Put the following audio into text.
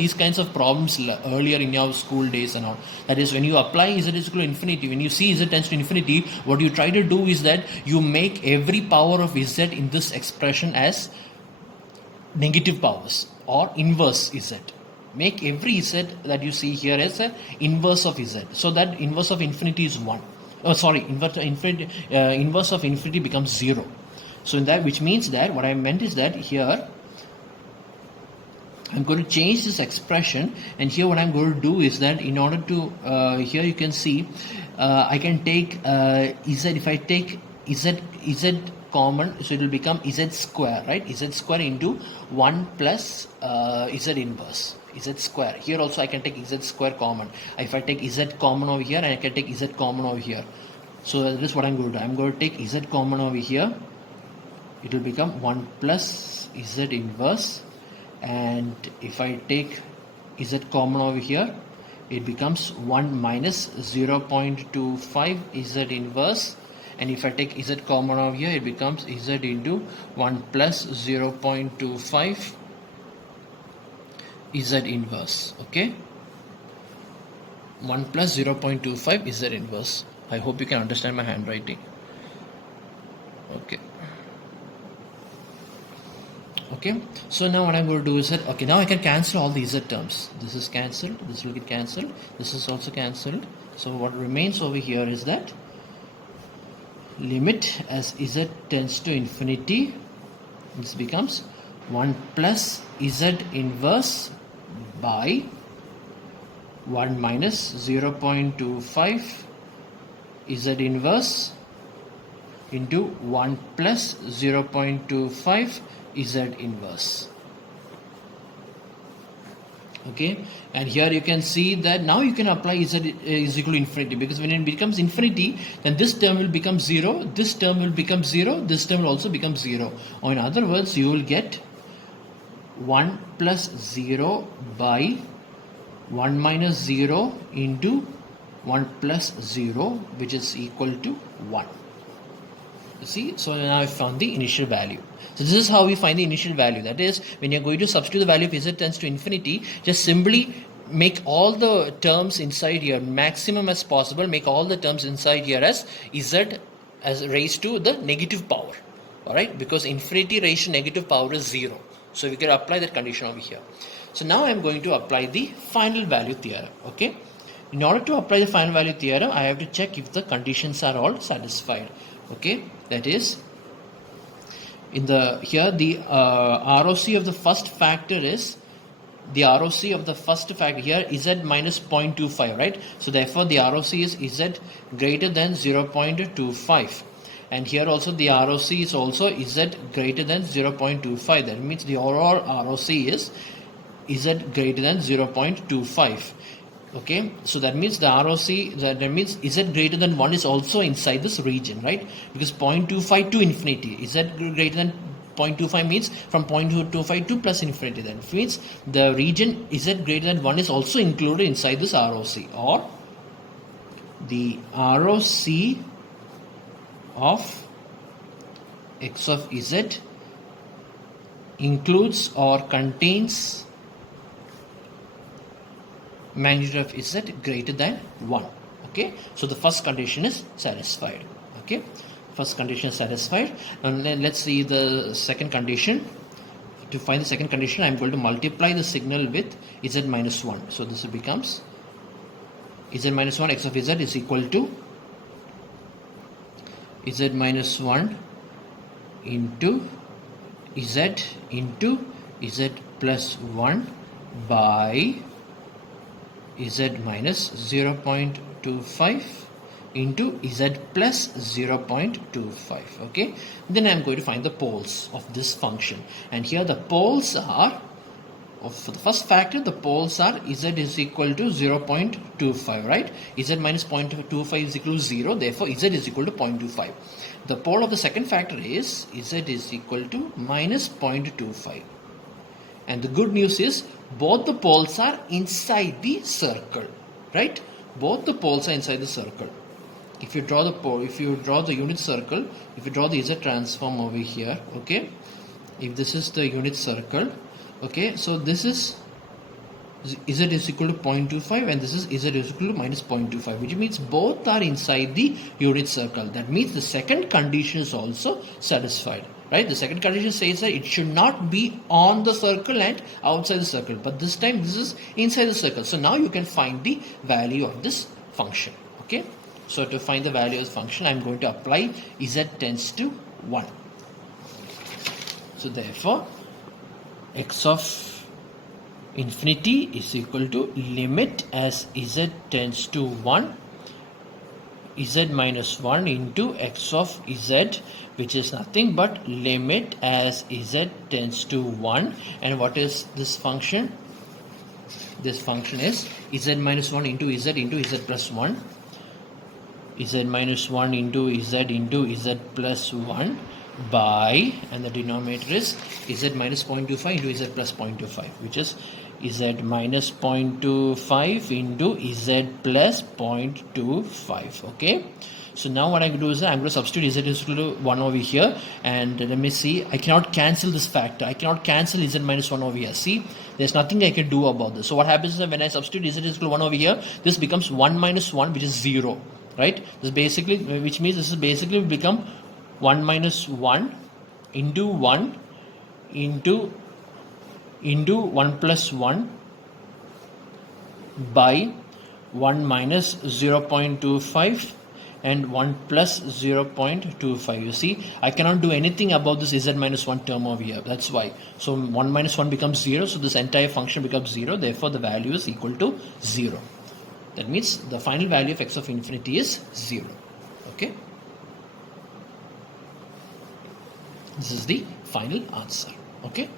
these kinds of problems earlier in your school days and all. That is, when you apply z is equal to infinity, when you see z tends to infinity, what you try to do is that you make every power of z in this expression as negative powers or inverse z. Make every z that you see here as an inverse of z. So that inverse of infinity is 1. Oh, sorry, inverse of infinity becomes 0. So in that, which means that what I meant is that here I'm going to change this expression, and here what I'm going to do is that in order to here you can see I can take z. If I take z common, so it will become z square, right? Z square into 1 plus z inverse, z square. Here also I can take z square common. If I take z common over here, and I can take z common over here. So that is what I'm going to do. I'm going to take z common over here. It will become 1 plus z inverse, and if I take z common over here, it becomes 1 minus 0.25 z inverse, and if I take z common over here, it becomes z into 1 plus 0.25 z inverse. Okay, 1 plus 0.25 z inverse. I hope you can understand my handwriting. Okay, so now what I'm going to do is that, okay, now I can cancel all the z terms. This is cancelled, this will get cancelled, this is also cancelled. So what remains over here is that limit as z tends to infinity, this becomes 1 plus z inverse by 1 minus 0.25 z inverse into 1 plus 0.25 z inverse. Okay, and here you can see that now you can apply z is equal to infinity, because when it becomes infinity, then this term will become 0, this term will become 0, this term will also become 0, or in other words you will get 1 plus 0 by 1 minus 0 into 1 plus 0, which is equal to 1. You see, so now I found the initial value. So this is how we find the initial value. That is, when you're going to substitute the value of z tends to infinity, just simply make all the terms inside here maximum as possible. Make all the terms inside here as z as raised to the negative power. Alright, because infinity raised to negative power is 0. So we can apply that condition over here. So now I'm going to apply the final value theorem. Okay. In order to apply the final value theorem, I have to check if the conditions are all satisfied. Okay, that is, in the here the ROC of the first factor is the ROC of the first factor here is z minus 0.25, right? So therefore the ROC is z greater than 0.25, and here also the ROC is also z greater than 0.25. That means the overall ROC is z greater than 0.25. Okay, so that means the ROC, that means z greater than 1 is also inside this region, right? Because 0.25 to infinity, z greater than 0.25 means from 0.25 to plus infinity. That means the region z greater than 1 is also included inside this ROC, or the ROC of x of z includes or contains magnitude of z greater than 1. Okay, so the first condition is satisfied. Okay, first condition is satisfied, and then let's see the second condition. To find the second condition, I am going to multiply the signal with z minus 1. So this becomes z minus 1 x of z is equal to z minus 1 into z plus 1 by z minus 0.25 into z plus 0.25. Okay, then I am going to find the poles of this function, and here the poles are, for the first factor, the poles are z is equal to 0.25, right? Z minus 0.25 is equal to 0, therefore z is equal to 0.25. The pole of the second factor is z is equal to minus 0.25. And the good news is both the poles are inside the circle, right? Both the poles are inside the circle. If you draw the pole, if you draw the unit circle, if you draw the z transform over here, okay, if this is the unit circle, okay, so this is z is equal to 0.25 and this is z is equal to minus 0.25, which means both are inside the unit circle. That means the second condition is also satisfied, right? The second condition says that it should not be on the circle and outside the circle, but this time this is inside the circle. So now you can find the value of this function. Okay, so to find the value of the function, I'm going to apply z tends to 1. So therefore x of infinity is equal to limit as z tends to 1 z minus 1 into x of z, which is nothing but limit as z tends to 1. And what is this function? This function is z minus 1 into z plus 1, z minus 1 into z plus 1 by, and the denominator is z minus 0.25 into z plus 0.25, which is z minus 0.25 into z plus 0.25. Okay, so now what I'm going to do is I'm going to substitute z is equal to 1 over here, and let me see, I cannot cancel this factor, I cannot cancel z minus 1 over here. See, there's nothing I can do about this. So what happens is that when I substitute z is equal to 1 over here, this becomes 1 minus 1, which is 0, right? This basically, which means this is basically become 1 minus 1 into 1 into 1 plus 1 by 1 minus 0.25 and 1 plus 0.25. You see, I cannot do anything about this z minus 1 term over here. That's why. So 1 minus 1 becomes 0. So this entire function becomes 0. Therefore, the value is equal to 0. That means the final value of x of infinity is 0. Okay. This is the final answer. Okay.